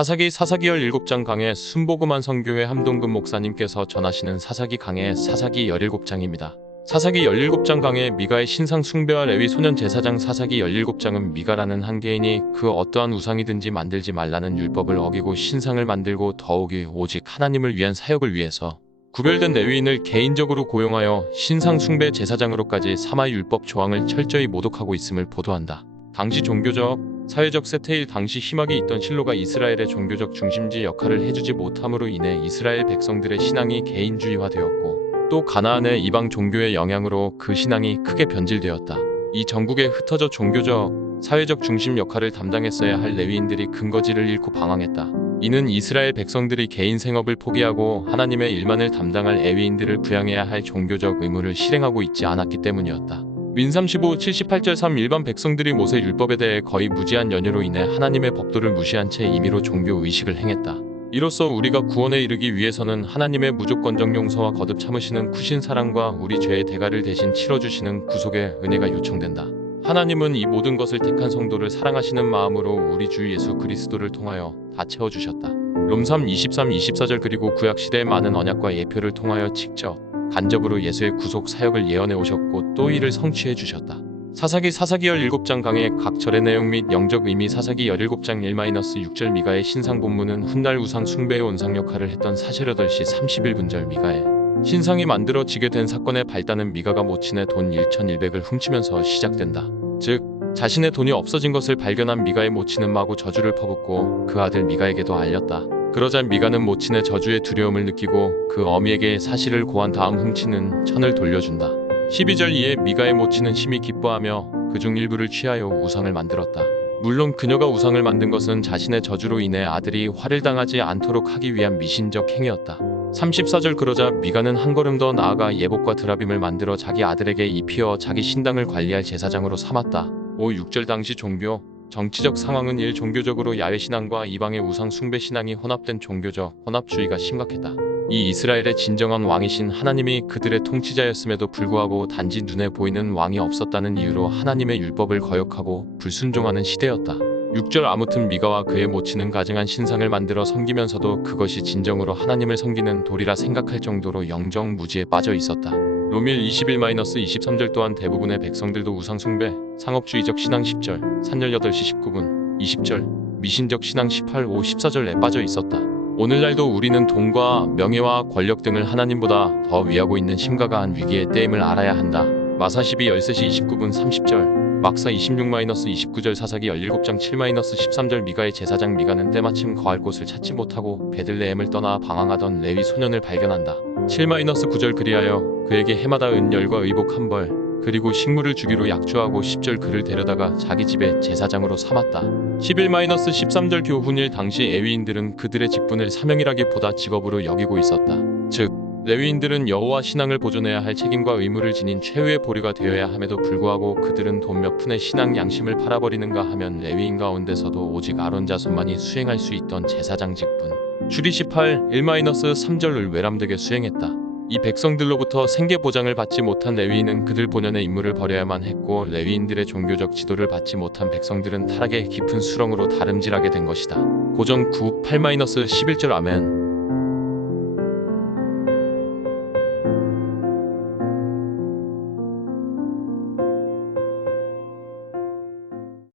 사사기 17장 강해 순복음한 성교회 함동근 목사님께서 전하시는 사사기 강해 사사기 17장입니다. 사사기 17장 강해 미가의 신상 숭배와 레위 소년 제사장. 사사기 17장은 미가라는 한 개인이 그 어떠한 우상이든지 만들지 말라는 율법을 어기고 신상을 만들고 더욱이 오직 하나님을 위한 사역을 위해서 구별된 레위인을 개인적으로 고용하여 신상 숭배 제사장으로까지 삼아 율법 조항을 철저히 모독하고 있음을 보도한다. 당시 종교적, 사회적 세태일 당시 희망이 있던 실로가 이스라엘의 종교적 중심지 역할을 해주지 못함으로 인해 이스라엘 백성들의 신앙이 개인주의화되었고 또 가나안의 이방 종교의 영향으로 그 신앙이 크게 변질되었다. 이 전국에 흩어져 종교적, 사회적 중심 역할을 담당했어야 할 레위인들이 근거지를 잃고 방황했다. 이는 이스라엘 백성들이 개인 생업을 포기하고 하나님의 일만을 담당할 레위인들을 부양해야 할 종교적 의무를 실행하고 있지 않았기 때문이었다. 민삼 15, 78절 3 일반 백성들이 모세 율법에 대해 거의 무지한 연유로 인해 하나님의 법도를 무시한 채 임의로 종교 의식을 행했다. 이로써 우리가 구원에 이르기 위해서는 하나님의 무조건적 용서와 거듭 참으시는 크신 사랑과 우리 죄의 대가를 대신 치러주시는 구속의 은혜가 요청된다. 하나님은 이 모든 것을 택한 성도를 사랑하시는 마음으로 우리 주 예수 그리스도를 통하여 다 채워주셨다. 롬3 23, 24절 그리고 구약시대의 많은 언약과 예표를 통하여 직접 간접으로 예수의 구속 사역을 예언해 오셨고 또 이를 성취해 주셨다. 사사기 17장 강의 각 절의 내용 및 영적 의미. 사사기 17장 1-6절 미가의 신상 본문은 훗날 우상 숭배의 원상 역할을 했던 사실 8시 31분절 미가의 신상이 만들어지게 된 사건의 발단은 미가가 모친의 돈 1,100을 훔치면서 시작된다. 즉 자신의 돈이 없어진 것을 발견한 미가의 모친은 마구 저주를 퍼붓고 그 아들 미가에게도 알렸다. 그러자 미가는 모친의 저주의 두려움을 느끼고 그 어미에게 사실을 고한 다음 훔치는 천을 돌려준다. 12절 이에 미가의 모친은 심히 기뻐하며 그중 일부를 취하여 우상을 만들었다. 물론 그녀가 우상을 만든 것은 자신의 저주로 인해 아들이 화를 당하지 않도록 하기 위한 미신적 행위였다. 34절 그러자 미가는 한 걸음 더 나아가 예복과 드라빔을 만들어 자기 아들에게 입히어 자기 신당을 관리할 제사장으로 삼았다. 6절 당시 종교 정치적 상황은 종교적으로 야훼신앙과 이방의 우상 숭배 신앙이 혼합된 종교적 혼합주의가 심각했다. 이 이스라엘의 진정한 왕이신 하나님이 그들의 통치자였음에도 불구하고 단지 눈에 보이는 왕이 없었다는 이유로 하나님의 율법을 거역하고 불순종하는 시대였다. 6절 아무튼 미가와 그의 모친은 가증한 신상을 만들어 섬기면서도 그것이 진정으로 하나님을 섬기는 도리라 생각할 정도로 영적 무지에 빠져 있었다. 로밀 21-23절 또한 대부분의 백성들도 우상 숭배, 상업주의적 신앙 10절, 산열 8시 19분, 20절, 미신적 신앙 18, 5, 14절에 빠져 있었다. 오늘날도 우리는 돈과 명예와 권력 등을 하나님보다 더 위하고 있는 심각한 위기의 때임을 알아야 한다. 마사 12, 13시 29분 30절, 막사 26-29절 사사기 17장 7-13절 미가의 제사장 미가는 때마침 거할 곳을 찾지 못하고 베들레헴을 떠나 방황하던 레위 소년을 발견한다. 7-9절 그리하여 그에게 해마다 은열과 의복 한 벌 그리고 식물을 주기로 약조하고 10절 그를 데려다가 자기 집의 제사장으로 삼았다. 11-13절 교훈일 당시 레위인들은 그들의 직분을 사명이라기보다 직업으로 여기고 있었다. 즉 레위인들은 여호와 신앙을 보존해야 할 책임과 의무를 지닌 최후의 보류가 되어야 함에도 불구하고 그들은 돈 몇 푼의 신앙 양심을 팔아버리는가 하면 레위인 가운데서도 오직 아론 자손만이 수행할 수 있던 제사장 직분 주리 18, 1-3절을 외람되게 수행했다. 이 백성들로부터 생계 보장을 받지 못한 레위인은 그들 본연의 임무를 버려야만 했고 레위인들의 종교적 지도를 받지 못한 백성들은 타락의 깊은 수렁으로 다름질하게 된 것이다. 고전 9, 8-11절 아멘.